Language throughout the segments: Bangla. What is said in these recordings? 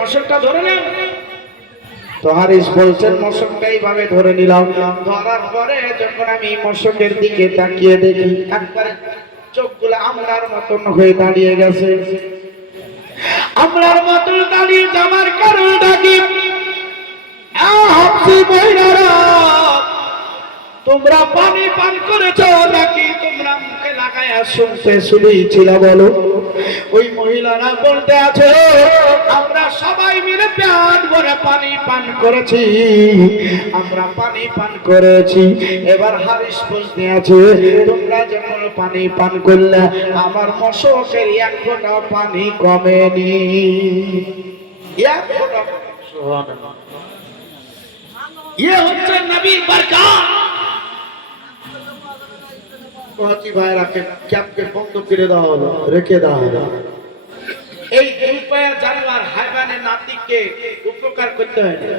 মশকটা ধরে নেন। তো হারিস বলছেন মশকটা এইভাবে ধরে নিলাম। ধরার পরে যখন আমি মশকের দিকে তাকিয়ে দেখি একবারে চোখগুলো আমরার মতন হয়ে দাঁড়িয়ে গেছে। আমরার মতন দাঁড়িয়ে যাওয়ার কারণটা কি? তোমরা পানি পান করেছো নাকি তোমরা মুখে লাগায়া শুনেই ছিল বলো? ওই মহিলারা বলতে আছে আমরা সবাই মিলে পেট ভরে পানি পান করেছি, আমরা পানি পান করেছি। এবার হারিস বলতে আছে তোমরা যখন পানি পান করলে আমার মশকের এক ফোঁটা পানি কমেনি। এক ফোঁটা। ইয়ে হচ্ছে নবীর বরকত। কচি ভাইরাকে ক্যাপকে বন্ধ করে দেওয়া হলো, রেখে দেওয়া হলো। এই দুই পায়া জানোয়ার হায়ওয়ানের নাতিকে উপকার করতে হয় না।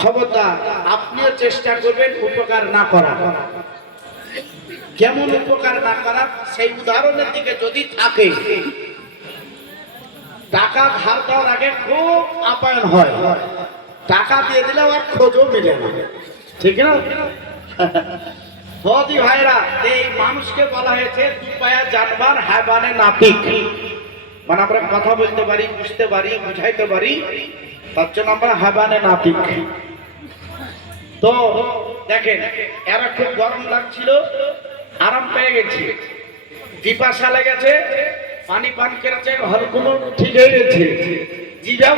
খবরদার আপনিও চেষ্টা করবেন উপকার না করা। কেমন উপকার না করা সেই উদাহরণের দিকে যদি থাকে, টাকা ধার দেওয়ার আগে খুব আপ্যায়ন হয়, টাকা দিয়ে দিলে আর খোঁজও মিলে না, ঠিক না? সৌদি ভাইরা, এই মানুষকে বলা হয়েছে দুপায়া জানোয়ার হায়ওয়ানের নাতিক। মানে আমরা কথা বলতে পারি, বুঝতে পারি, বুঝাইতে পারি, তার জন্য আমরা হায়ওয়ানের নাতিক। তো দেখেন এরা খুব গরম লাগছিল, আরাম পেয়ে গেছে, পিপাসা লেগেছে, পানি পান করেছে, হলকুমো ঠিক হয়ে গেছে, জিভা